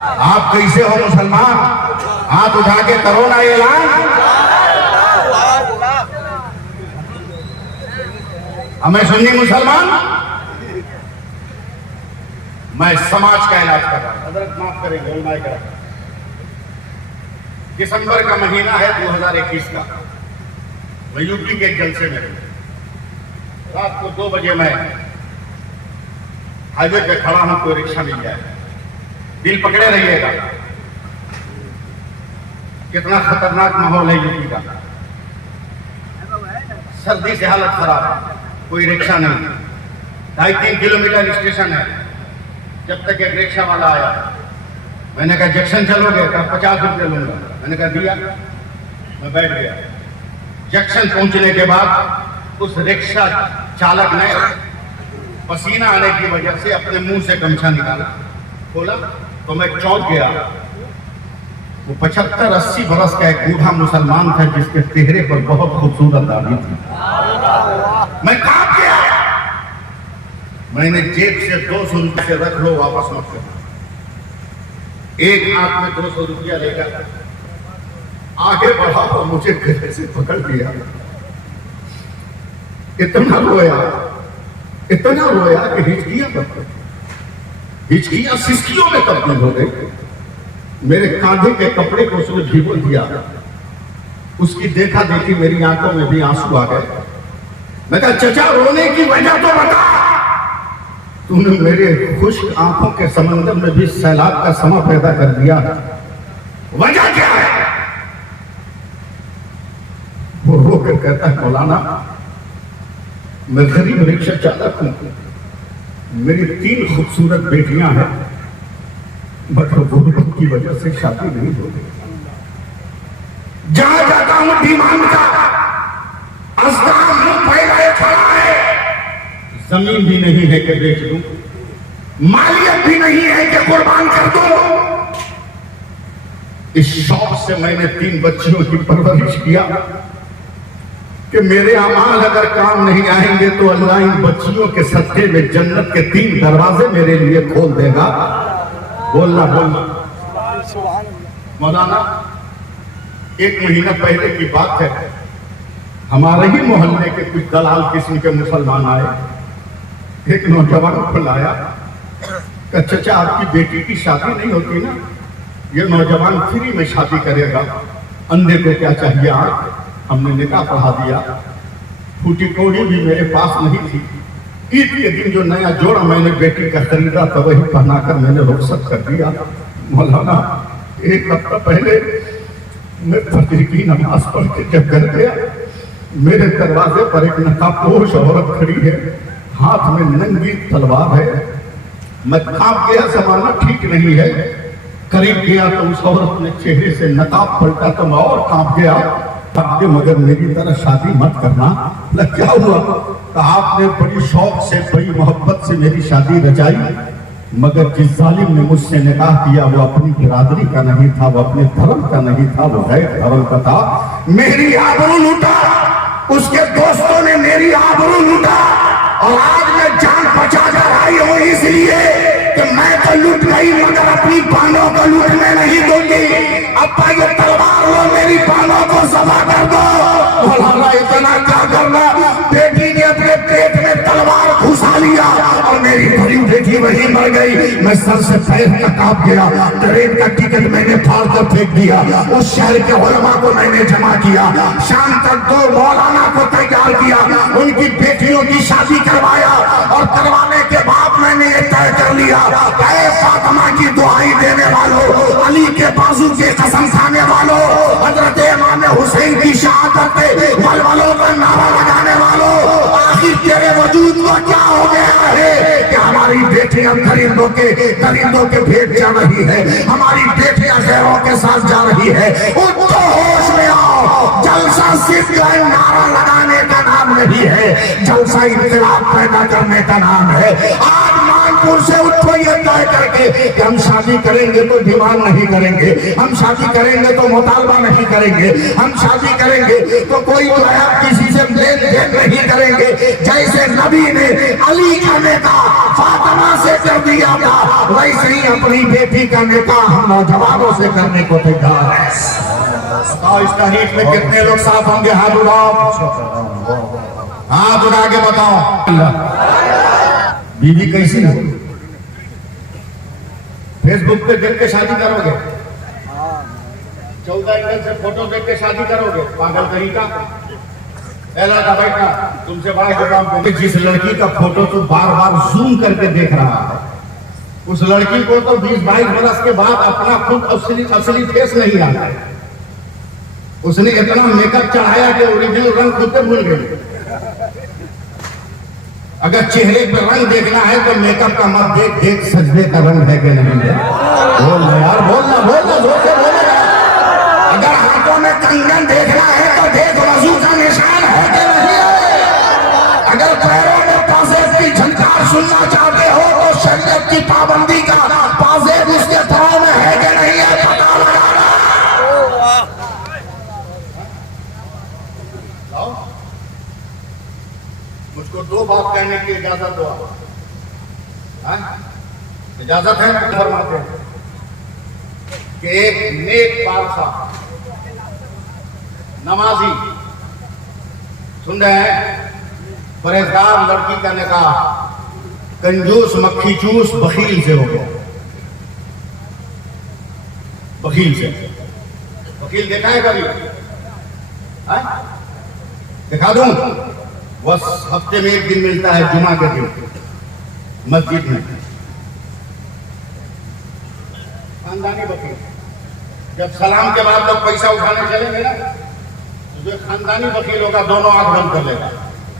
आप कैसे हो मुसलमान? हाथ उठा के करो ना ऐलान। हमें सुन्नी मुसलमान, मैं समाज का इलाज कर रहा हूं। हजरत माफ करेंगे, दिसंबर का महीना है 2021 का। मैं यूपी के एक जलसे में रात को 2 बजे मैं हाईवे पे खड़ा हूं, कोई रिक्शा मिल जाए। दिल पकड़े रहिएगा, कितना खतरनाक माहौल है यूपी का। सर्दी से हालत खराब, कोई रिक्शा नहीं। 2.5-3 किलोमीटर स्टेशन है। जब तक एक रिक्शा वाला आया, मैंने कहा जंक्शन चलोगे? कहा 50 रुपये लूंगा। मैंने कहा दिया, मैं बैठ गया। जंक्शन पहुंचने के बाद उस रिक्शा चालक ने पसीना आने की वजह से अपने मुंह से गमछा निकाला, खोला तो मैं चौंक गया। वो 75-80 बरस का एक बूढ़ा मुसलमान था जिसके चेहरे पर बहुत खूबसूरत दाढ़ी थी। मैं कांप गया। मैंने जेब से 200 रुपये से रख लो, वापस मत करना। एक हाथ में 200 रुपया लेकर आगे बढ़ा तो मुझे गले से पकड़ लिया। इतना रोया कि हिचकियां सिसकियों में तब्दील हो गई। मेरे कांधे के कपड़े को उसने भिगो दिया। उसकी देखा देखी मेरी आंखों में भी आंसू आ गए। मैं कहा चचा, रोने की वजह तो बता। तूने मेरे खुश्क आंखों के समंदर में भी सैलाब का समा पैदा कर दिया, वजह क्या है? वो रोकर कहता है, मौलाना मैं गरीब रिक्शा चालक हूं, मेरी 3 खूबसूरत बेटियां हैं, मगर गुर्बत की वजह से शादी नहीं हो रही। जहां जाता हूं डिमांड का अस्दाम मुंह फैलाए खड़ा है। जमीन भी नहीं है कि बेच दूं, मालियत भी नहीं है कि कुर्बान कर दूं। इस शौक से मैंने 3 बच्चियों की परवरिश किया कि मेरे अमाल अगर काम नहीं आएंगे तो अल्लाह इन बच्चियों के सत्ते में जन्नत के 3 दरवाजे मेरे लिए खोल देगा। बोलना मौलाना, 1 महीना पहले की बात है। हमारे ही मोहल्ले के कुछ दलाल किस्म के मुसलमान आए। एक नौजवान को लाया, कहा चचा आपकी बेटी की शादी नहीं होती ना, ये नौजवान फ्री में शादी करेगा। अंधे को क्या चाहिए आंख। हमने निकाह पढ़ा दिया। फूटी कौड़ी भी मेरे पास नहीं थी। ईद के दिन जो नया जोड़ा मैंने बेटी का खरीदा था वही पहनाकर मैंने रुखसत कर दिया। मौलाना, 1 हफ्ता पहले मैं फजर की नमाज पढ़ के जब घर गया, मेरे दरवाजे पर एक नकाबपोश औरत खड़ी है, हाथ में नंगी तलवार है। मैं कांप गया, जमाना ठीक नहीं है। करीब गया तो उस औरत ने चेहरे से नकाब पलटा तो मैं और कांप गया। मगर मेरी तरह शादी मत करना। क्या हुआ? तो आपने बड़ी शौक से, बड़ी मोहब्बत से मेरी शादी रचाई, मगर जिस जालिम ने मुझसे निकाह किया वो अपनी बिरादरी का नहीं था, वो अपने धर्म का नहीं था, वो गैर धर्म का था। मेरी आबरू लूटा, उसके दोस्तों ने मेरी आबरू लूटा, और आज मैं जान बचा कर आई हूं इसलिए कि मैं तो लूट गई मगर अपनी बानों को लूटने नहीं दूंगी। अब ये तलवार लो, मेरी बानों को सभा कर दो। मौलाना, इतना क्या करना? बेटी ने अपने पेट में तलवार घुसा लिया और मेरी बड़ी बेटी वही मर गई। मैं सर से पैर तक कांप गया। ट्रेन का टिकट मैंने फाड़ कर फेंक दिया। उस शहर के उलमा को मैंने जमा किया। शाम तक 2 मौलाना को तैयार किया, उनकी बेटियों की शादी करवाया, और करवाने के बाद मैंने ये तय कर लिया, फातिमा की दुआई देने वालों, अली के बाजू के कसम खाने वालों, हजरत इमाम हुसैन की शहादत पे वलवलों का नारा लगाने वालों, आखिर तेरे वजूद को क्या हो गया है कि हमारी बेटियां दरिंदों के भेंट जा रही है, हमारी बेटियां गैरों के साथ जा रही है। उनको होश में आओ। जलसा सिर्फ नारा लगाने का नाम नहीं है, जलसा इख्तिलाफ पैदा करने का नाम है। आज शाहपुर से उठो ये तय करके कि हम शादी करेंगे तो डिमांड नहीं करेंगे, हम शादी करेंगे तो मुतालबा नहीं करेंगे, हम शादी करेंगे तो कोई जो है किसी से लेन देन नहीं करेंगे। जैसे नबी ने अली का निकाह फातिमा से कर दिया था, वैसे ही अपनी बेटी का निकाह हम नौजवानों से करने को तैयार है। बताओ इस तहरीक में कितने लोग साथ होंगे? हाथ उठाओ, हाथ उठा के बताओ। बीवी कैसी है? फेसबुक पे देख के शादी करोगे? 14 एंगल से फोटो देख के शादी करोगे? पागल तरीका। पहला था बेटा तुमसे बड़ा जुकाम पे जिस लड़की का फोटो तो बार बार जूम करके देख रहा है, उस लड़की को तो 20-22 बरस के बाद अपना खुद असली फेस नहीं आता। उसने इतना मेकअप चढ़ाया कि ओरिजिनल रंग खुद से भूल गई। अगर चेहरे पे रंग देखना है तो मेकअप का मत देख, देख सजदे का रंग है कि नहीं है। बोलना यार, बोलना बोलना जोर से बोलेगा। अगर हाथों में कंगन देखना है तो देख वजू का निशान है कि नहीं है। अगर पैरों में पाजेब की झनकार सुनना चाहते हो तो शरीयत की पाबंदी का पाजेब उसके पाँव में है कि नहीं है, पता लगाना। मुझको दो बात कहने की इजाजत दो। इजाजत है? फरमाते हैं कि एक नेक पारसा नमाजी, सुन रहे हैं, परहेजगार लड़की का निकाह कंजूस मक्खी चूस बखील से हो गया। बखील से। वकील देखा है कभी? दिखा दूं? बस हफ्ते में एक दिन मिलता है, जुमा के दिन मस्जिद में। खानदानी वकील। जब सलाम के बाद लोग पैसा उठाने चलेंगे ना, तो जो खानदानी वकील होगा दोनों आंख बंद कर लेगा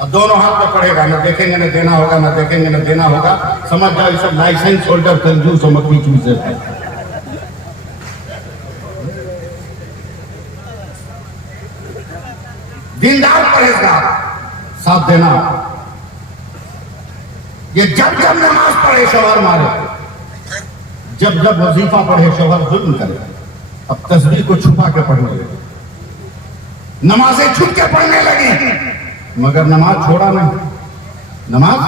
और दोनों हाथ में पड़ेगा, न देखेंगे न देना होगा, न देखेंगे न देना होगा। समझ जाओ सब लाइसेंस होल्डर कंजूस और मक्खी चूस है। दीनदार परहेजगार साथ देना। ये जब जब नमाज पढ़े शौहर मारे, जब जब वजीफा पढ़े शौहर जुल्म करे। अब तस्बीह को छुपा के पढ़ने लगे, नमाजें छुप के पढ़ने लगी, मगर नमाज छोड़ा नहीं, नमाज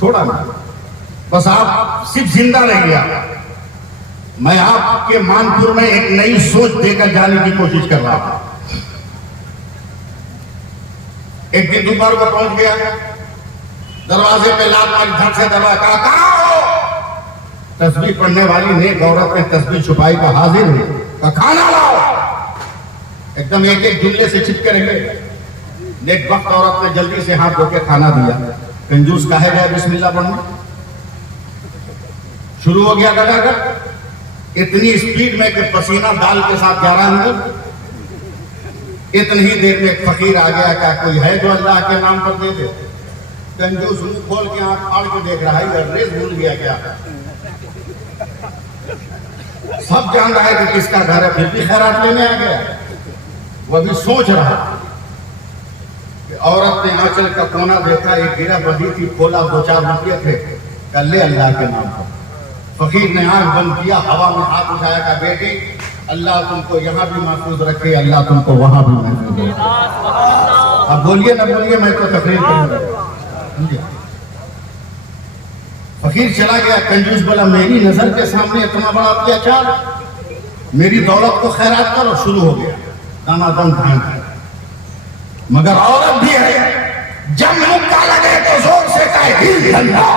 छोड़ा नहीं। बस आप सिर्फ जिंदा रह गया। मैं आपके मानपुर में एक नई सोच देकर जाने की कोशिश कर रहा हूं। एक दिन दोपहर को पहुंच गया, दरवाजे पे लात मारी, धड़ से दरवाजा, कहाँ हो? तस्बीह पढ़ने वाली नेक औरत ने तस्बीह छुपाई का हाजिर हुई, का खाना लाओ। एकदम एक एक जुमले से चिपके रहे। नेक वक्त औरत ने जल्दी से हाथ धो के खाना दिया। कंजूस कहे गए बिस्मिल्लाह पढ़ने, शुरू हो गया गटागट। इतनी स्पीड में कि पसीना दाल के साथ जा रहा अंदर। इतनी ही देर में एक फकीर आ गया, क्या कोई है जो अल्लाह के नाम पर दे दे? कंजूस मुंह खोल के आंख फाड़ के देख रहा है, एड्रेस भूल गया क्या? सब जान रहा है कि किसका घर है, फिर भी खैरात लेने आ गया। वह भी सोच रहा कि औरत ने आंचल का कोना देखा, एक गिरा बंधी थी, खोला, 2-4 रुपये थे, कर ले अल्लाह के नाम पर। फकीर ने आंख बंद किया, हवा में हाथ उठाया, का बेटी अल्लाह तुमको यहाँ भी महफूज रखे, अल्लाह तुमको वहां भी महफूज रखे। अब बोलिए ना बोलिए, मैं तो तकरीर करूंगा। फकीर चला गया। कंजूस बोला, मेरी नजर के सामने इतना बड़ा अत्याचार, मेरी दौलत को खैरात करो। शुरू हो गया दानादम धान। मगर औरत भी है, जब मुक्का लगे तो जोर से कहे अल्लाह,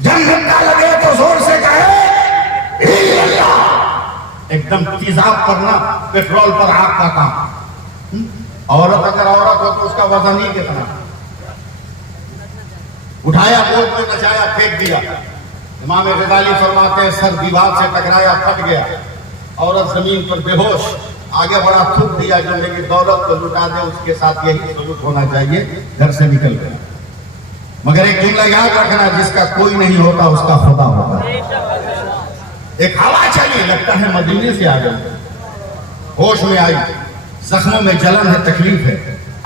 जब मुक्का लगे तो जोर से कहे अल्लाह। एकदम तेजाब करना, पेट्रोल पर आग का काम। औरत अगर औरत हो तो उसका वजन ही कितना। उठाया, बोझ में नचाया, फेंक दिया। इमाम गजाली फरमाते हैं, सर दीवार से टकराया, फट गया, औरत जमीन पर बेहोश। आगे बड़ा थूक दिया, जो मेरी दौलत को लुटा दे उसके साथ यही सलूक होना चाहिए। घर से निकल गया। मगर एक जुमला याद रखना, जिसका कोई नहीं होता उसका खुदा होता है। एक हवा चली, लगता है मदीने से आ गई, होश में आई, जख्मों में जलन है, तकलीफ है,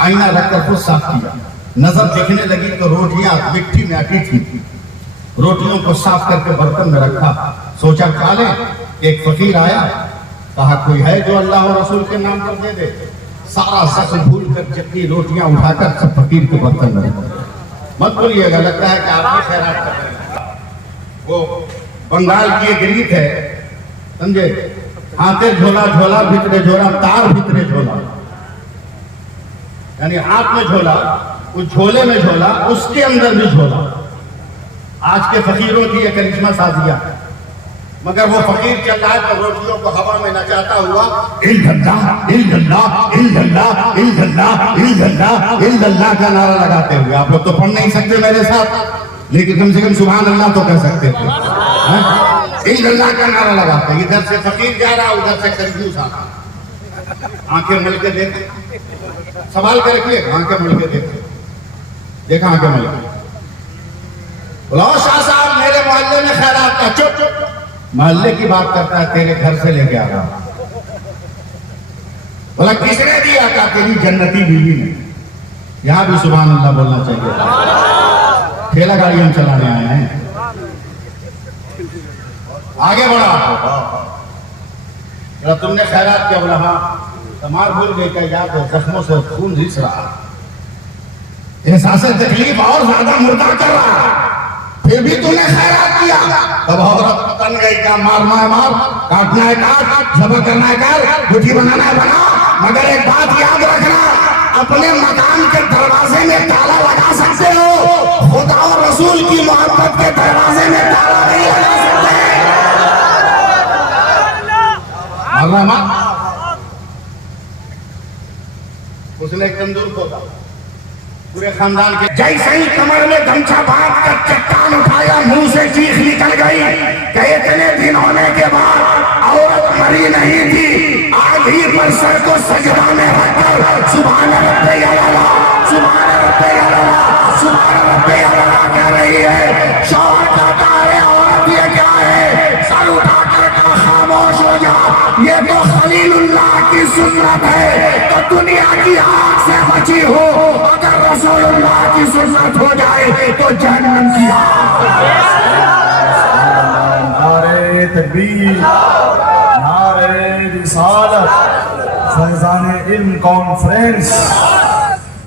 आईना रखकर खुद साफ किया, नजर दिखने लगी तो रोटियां मिट्टी में अटी थी। रोटियों को साफ करके बर्तन में रखा, सोचा खा ले। एक फकीर आया, कहा कोई है जो अल्लाह और रसूल के नाम पर दे दे। सारा सच भूल कर जितनी रोटियां उठाकर सब फकीर के बर्तन में रखा। मत बोलिएगा, लगता है कि आपने खैरात कर रहे हैं। वो बंगाल की एक रीत है, समझे, हाथे झोला झोला भीतरे झोला तार भीतरे झोला, यानी हाथ में झोला, उस झोले में झोला, उसके अंदर भी झोला। आज के फकीरों की यह करिश्मा साजिया। मगर वो फकीर चल रहा है तो रोटियों को हवा में नचाता हुआ इल्लल्लाह इल्लल्लाह इल्लल्लाह इल्लल्लाह इल्लल्लाह इल्लल्लाह का नारा लगाते हुए। आप लोग तो पढ़ नहीं सकते मेरे साथ, लेकिन कम से कम सुभान अल्लाह तो कह सकते थे। इल्लल्लाह का नारा लगाते, इधर से फकीर जा रहा, उधर से कंजूस आ रहा। आंखें मिल के देखे, सवाल कर रखिए, आंखें मिल के देखे, देखा आंखें मिल के। बोला शाह साहब मेरे मोहल्ले में खैरात का। चुप चुप, मोहल्ले की बात करता है, तेरे घर से लेके आ रहा। बोला किसने दिया? था तेरी जन्नती बीवी ने। यहां भी सुभान अल्लाह बोलना चाहिए। ठेला गाड़ी हम चलाने आए हैं। आगे बढ़ा, बोला तुमने खैरात किया? बोला हाँ। तमार भूल गई क्या? याद है, जख्मों से खून रिस रहा, एहसास तकलीफ और ज्यादा मुर्दा कर रहा, फिर भी तूने खैरात किया। तब औरत तन गई, क्या मारना है मार, काटना है काट, जबर करना है कर, गुठी बनाना है बना। मगर एक बात याद रखना, अपने मकान के दरवाजे में ताला लगा सकते हो, खुदा और रसूल की मोहब्बत के दरवाजे में ताला नहीं लगा सकते। उसने एक तंदूर खोदा, पूरे खानदान के जैसे ही कमर में गमछा बांध कर चट्टान उठाया, मुंह से चीख निकल गई कि इतने दिन होने के बाद औरत मरी नहीं थी। आज ही पर सर को सजदा में रखकर सुभान रब्बे अल्लाह, सुभान रब्बे अल्लाह, सुभान रब्बे अल्लाह कह रही है। शौहर कहता है औरत ये क्या है? सर उठाकर कहा खामोश हो जा, ये तो खलीलुल्लाह की सुन्नत है, तो दुनिया की आग से बची हो। अगर रसूलुल्लाह की सुन्नत हो जाए तो जहन्नम की आग। नारे तकबीर, नारे रिसालत, फैज़ान इल्म कॉन्फ्रेंस।